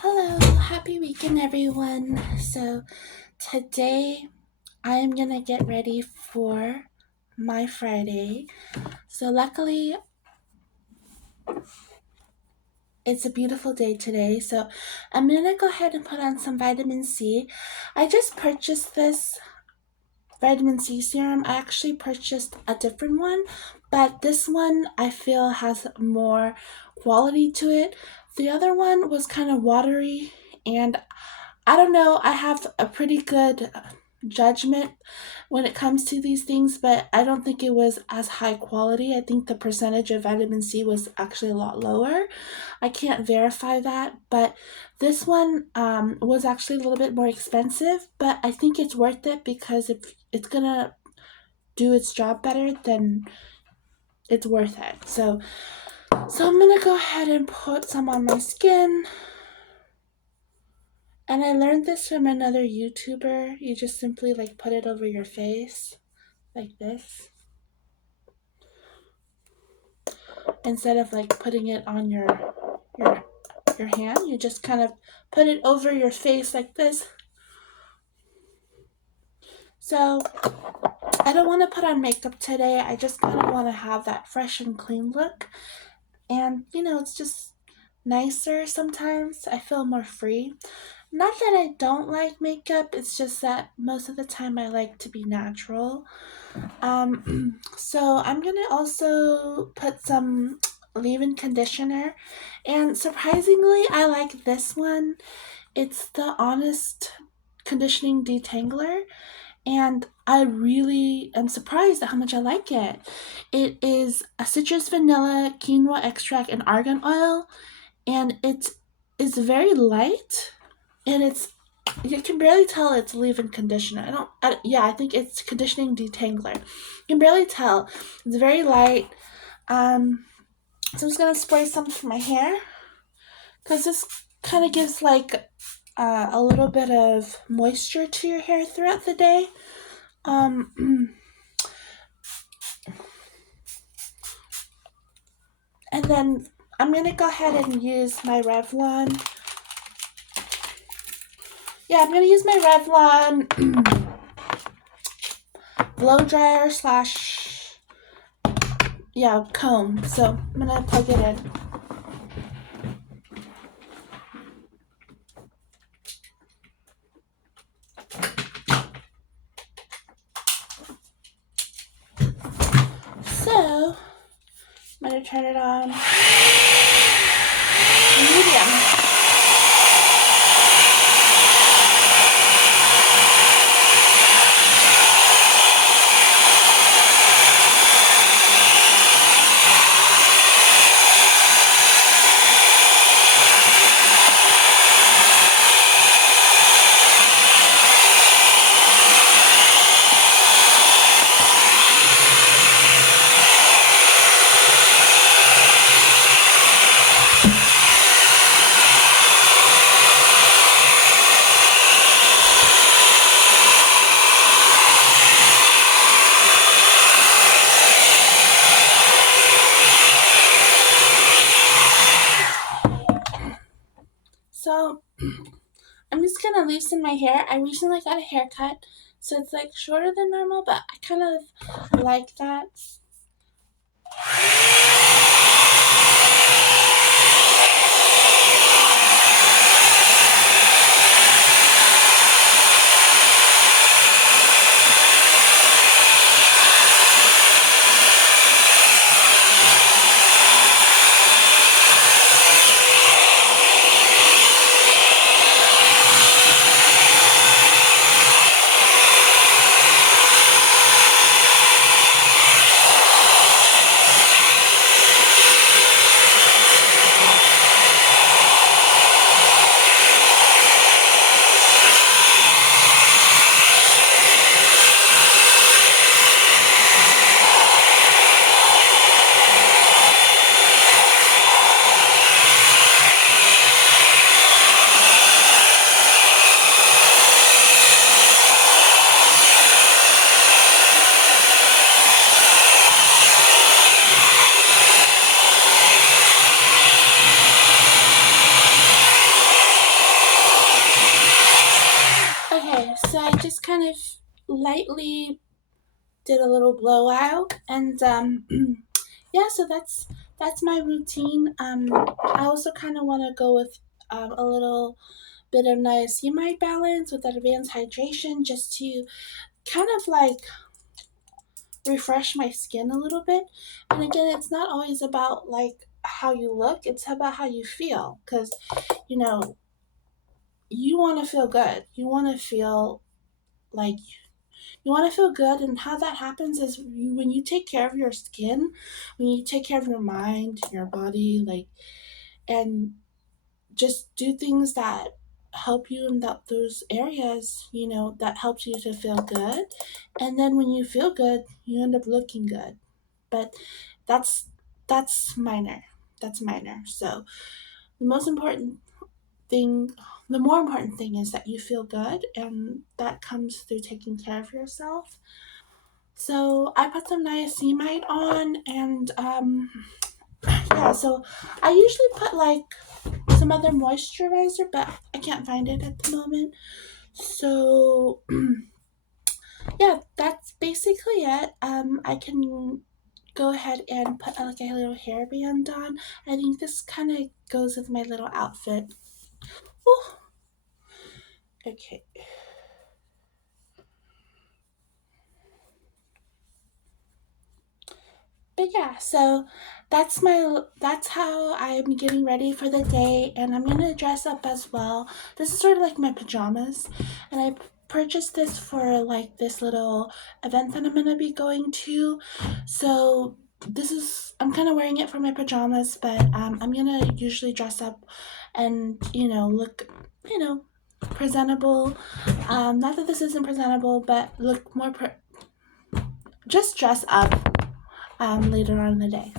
Hello, happy weekend, everyone. So, today I am gonna get ready for my Friday. So, luckily, it's a beautiful day today. So, I'm gonna go ahead and put on some vitamin C. I just purchased this vitamin C serum. I actually purchased a different one, but this one I feel has more quality to it. The other one was kind of watery, and I don't know, I have a pretty good judgment when it comes to these things, but I don't think it was as high quality. I think the percentage of vitamin C was actually a lot lower. I can't verify that, but this one was actually a little bit more expensive, but I think it's worth it because if it's gonna do its job better, then it's worth it. So I'm gonna go ahead and put some on my skin. And I learned this from another YouTuber. You just simply like put it over your face like this instead of like putting it on your your hand. You just kind of put it over your face like this. So I don't want to put on makeup today. I just kind of want to have that fresh and clean look. And it's just nicer sometimes. I feel more free. Not that I don't like makeup, it's just that most of the time I like to be natural. So I'm gonna also put some leave-in conditioner, and surprisingly, I like this one. It's the Honest Conditioning Detangler, and I really am surprised at how much I like it. It is a citrus vanilla, quinoa extract, and argan oil, and it is very light, and you can barely tell it's leave-in conditioner. Yeah, I think it's conditioning detangler. You can barely tell. It's very light. So I'm just gonna spray some for my hair because this kind of gives like a little bit of moisture to your hair throughout the day. Um, and then I'm gonna go ahead and use my Revlon. Yeah, I'm gonna use my Revlon blow dryer slash comb. So I'm gonna plug it in. So I'm gonna turn it on medium. So I'm just gonna loosen my hair. I recently got a haircut, so it's like shorter than normal, but I kind of like that. kind of lightly did a little blowout, and yeah, so that's my routine. I also kind of want to go with a little bit of niacinamide balance with advanced hydration, just to kind of like refresh my skin a little bit. And again, it's not always about like how you look, it's about how you feel, because you know you want to feel good, you want to feel like you want to feel good. And how that happens is when you take care of your skin, when you take care of your mind, your body, like, and just do things that help you in those areas, that helps you to feel good. And then when you feel good, you end up looking good. But that's that's minor. That's minor. So the most important thing, the more important thing is that you feel good, and that comes through taking care of yourself. So I put some niacinamide on, and yeah. So I usually put like some other moisturizer, but I can't find it at the moment. So yeah, that's basically it. I can go ahead and put like a little hairband on. I think this kind of goes with my little outfit. Oh, okay. But yeah, so that's how I'm getting ready for the day, and I'm gonna dress up as well. This is sort of like my pajamas, and I purchased this for like this little event that I'm gonna be going to. So this is I'm kind of wearing it for my pajamas, but I'm gonna usually dress up and look presentable. Not that this isn't presentable, but look more just dress up later on in the day.